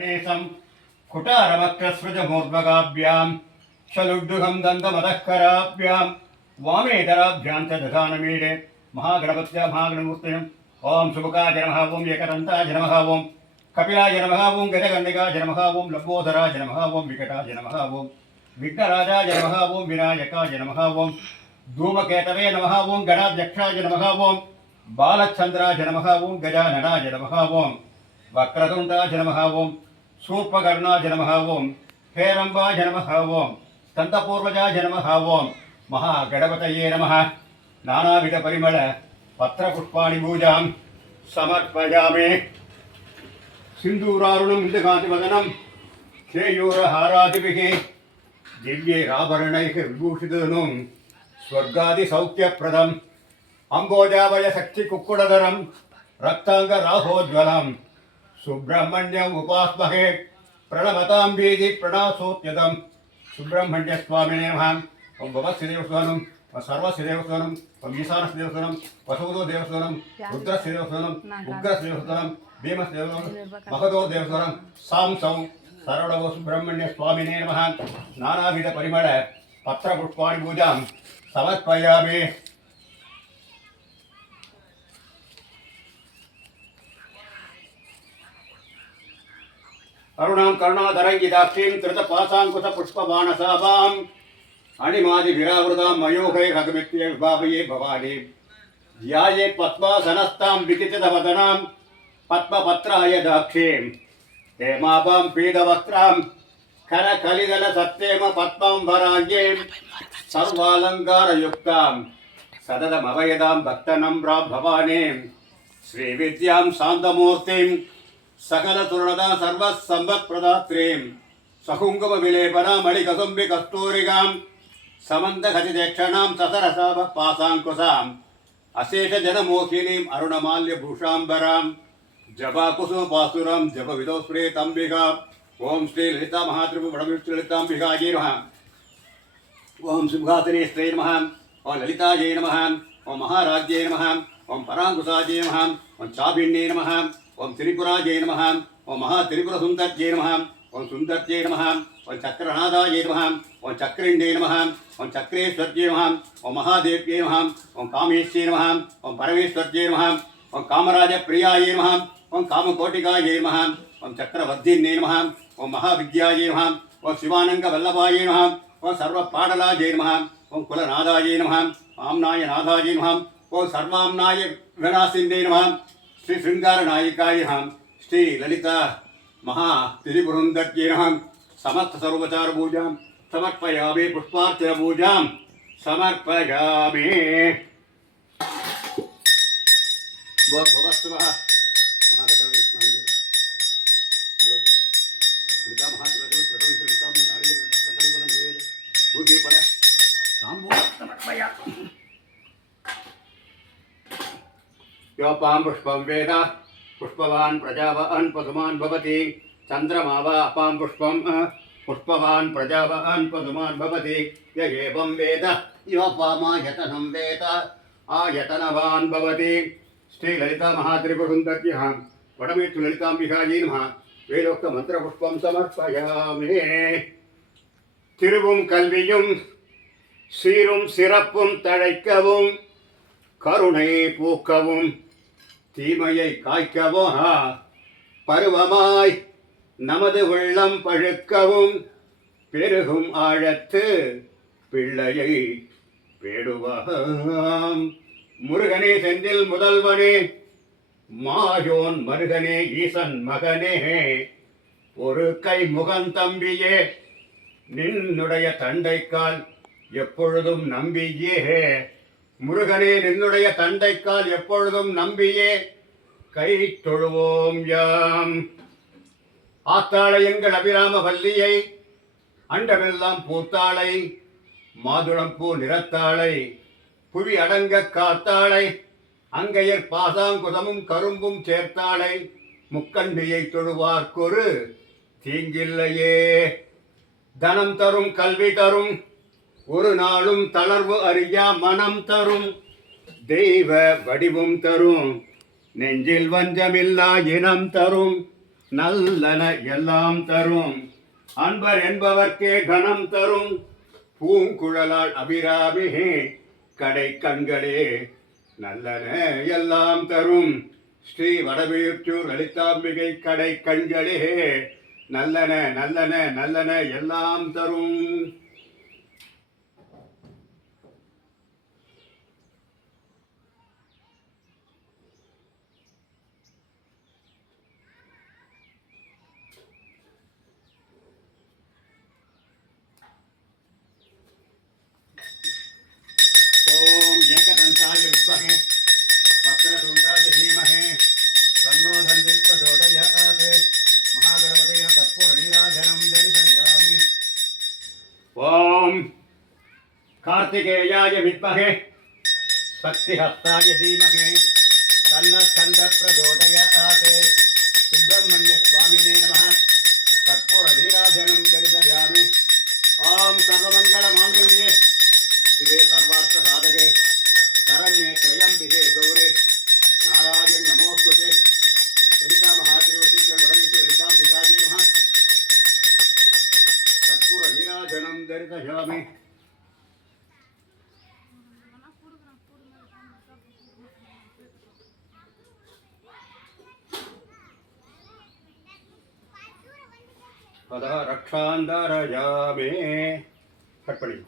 गणेशं कुटारवक्रस्रजमूर्ध्वगाभ्यां शलुड्डुहं दन्तमदःकराभ्यां वामेतराभ्यां च दधानमीडे महागणपत्या महागणमूर्तिम् ओं सुमुखाय नमः ओं एकदन्ताय नमः ओं कपिलाय नमः ओं गजकर्णिकाय नमः ओं लम्बोदराय नमः ओं विकटाय नमः ओं विघ्नराजाय नमः ओं विनायकाय नमः ओं धूमकेतवे नमः ओं गणाध्यक्षाय नमः ओं बालचन्द्राय नमः ओं गजाननाय नमः ओं वक्रतुण्डाय नमः ओं शूर्पकर्णाय नमः ओं हेरम्बाय नमः ओं स्कन्दपूर्वजाय नमः ओं महागणपतये नमः नानाविधपरिमळ पत्रपुष्पाणि पूजां समर्पयामि सिन्दूरारुणं इन्दकान्तिवदनं श्रेयोरहारादिभिः दिव्यैराभरणैः विभूषितधनुं स्वर्गादिसौख्यप्रदम् अम्बोजावयशक्तिकुक्कुटधरं रक्ताङ्गराहोज्ज्वलं सुब्रह्मण्यम् उपास्महे प्रणमतां वीधि प्रणासोत्यदं सुब्रह्मण्यस्वामिने नमः ओं भवत्सिदेवस्वानं सर्वसिदेवस्वानं ओं ईशानसिदेवस्वानं वसुदो देवस्वानं रुद्रसिदेवस्वानं उग्रसिदेवस्वानं भीमसिदेवस्वानं महदो देवस्वानं सांसौ सरवणवो सुब्रह्मण्यस्वामिने नमः नानाविधपरिमळ पत्रपुष्पाणि पूजां समर्पयामि अरुणां करुणाधरङ्गिदाक्षीं कृतपाशाङ्कुशपुष्पबाणसाभाम् अणिमादिविरावृतां मयूखैरगमित्य विभावये भवानी ध्याये पद्मासनस्तां विकिचितवदनां पद्मपत्राय दाक्षीं हेमाभां पीतवस्त्रां करकलिदलसत्येम पद्माम्बराङ्गीं सर्वालङ्कारयुक्तां सततमभयदां भक्तनम्रां भवानीं श्रीविद्यां शान्तमूर्तिं सकलतुरणदा सर्वसम्पत्प्रदात्रीं सकुङ्कुमविलेपनां मणिकसुम्बिकस्तूरिकां समन्तखचितेक्षणां ससरसाभपाशाङ्कुशाम् अशेषजनमोहिनीम् अरुणमाल्यभूषाम्बरां जपाकुसुमपासुरां जपविदोस्प्रेतम्बिका ओं श्रीललितामहात्रिपुरमललिताम्बिकायै नमः ओं सिंहासने स्त्रे नमः ओं ललितायै नमः ओं महाराज्यै नमः ओं पराङ्कुशायै नमः ओं चाभिन्ये नमः ओं त्रिपुरायै नमः ओं महात्रिपुरसुन्दर्यै नमः ओं सुन्दर्यै नमः ओं चक्रनादायै नमः ओं चक्रिण्ये नमः ओं चक्रेश्वर्यै नमः ओं महादेव्यै नमः ओं कामेश्यै नमः ओं परमेश्वर्यै नमः ओं कामराजप्रियायै नमः ओं कामकोटिकायै नमः ओं चक्रवर्धिन्ये नमः ओं महाविद्यायै नमः ओं शिवानन्दवल्लभायै नमः ओं सर्वपाटलायै नमः ओं कुलनादायै नमः आम्नाय नादायै नमः ओं सर्वाम्नाय विनाशिन्ये नमः श्री शृंगारनायिकाय नमः श्री ललिता महा त्रिपुरसुन्दर्यै नमः समस्त सर्वोपचार पूजां समर्पयामि पुष्पार्चन पूजां समर्पयामि भवस्तुभः योपां पुष्पं वेद पुष्पवान् प्रजावान् पशुमान् भवति चन्द्रमा वा अपां पुष्पं पुष्पवान् प्रजावान् पशुमान् भवति य एवं वेद योपामायतनं वेद आयतनवान् भवति श्रीललिता महात्रिपुरसुन्दर्याः वडमेट्टु ललिताम्बिकायै नमः वेदोक्तमन्त्रपुष्पं समर्पयामि திருவும் கல்வியும் சீரும் சிறப்பும் தழைக்கவும் கருணை பூக்கவும் தீமையை காய்க்கவும் பருவமாய் நமது உள்ளம் பழுக்கவும் பெருகும் ஆழத்து பிள்ளையை பேடுவாம் முருகனே செந்தில் முதல்வனே மாயோன் மருகனே ஈசன் மகனே ஒரு கை முகந்தம்பியே நின்னுடைய தண்டைக்கால் எப்பொழுதும் நம்பியே முருகனே நின்னுடைய தண்டைக்கால் எப்பொழுதும் நம்பியே கை தொழுவோம் யாம் ஆத்தாளை எங்கள் அபிராம வல்லியை அண்டமெல்லாம் பூத்தாளை மாதுளம்பூ நிறத்தாளை புவி அடங்க காத்தாளை அங்கையர் பாசாங்குதமும் கரும்பும் சேர்த்தாளை முக்கண்டியை தொழுவார்க்கொரு தீங்கில்லையே தனம் தரும் கல்வி தரும் ஒரு நாளும் தளர்வு அறியா மனம் தரும் தெய்வ வடிவும் தரும் நெஞ்சில் வஞ்சமில்லா இனம் தரும் நல்லன எல்லாம் தரும் அன்பர் என்பவர்க்கே கணம் தரும் பூங்குழலாள் அபிராமியே கடை கண்களே நல்லன எல்லாம் தரும் ஸ்ரீ வடவேற்றூர் லலிதாம்பிகை கடை கண்களே நல்லன நல்லன நல்லன எல்லாம் தரும். ஓம் ஏகதந்தாய வித்மஹே வக்ரதுண்டாய தீமஹே தன்னோ தந்தி பிரச்சோதயாத். மகாகணபதேன தத்புரநீராஜனம் தரிசயாமி. ஓம் கார்த்திகேயாய வித்மஹே சக்திஹஸ்தாய தீமஹே தன்னோ ஸ்கந்த பிரச்சோதயாத். சுப்பிரமணிய சுவாமினே நமः தத்புரநீராஜனம் தரிசயாமி. ஓம் சர்வமங்கள மாங்கல்யே शिवे सर्वार्थ साधके शरण्ये त्रयंबिके गौरे नारायण नमोस्तुते. ललिता महात्रिवती ललितांबिकायै नमः. कर्पूर नीराजनं दर्शयामि. तदा रक्षान्दरयामि. कट पड़ी.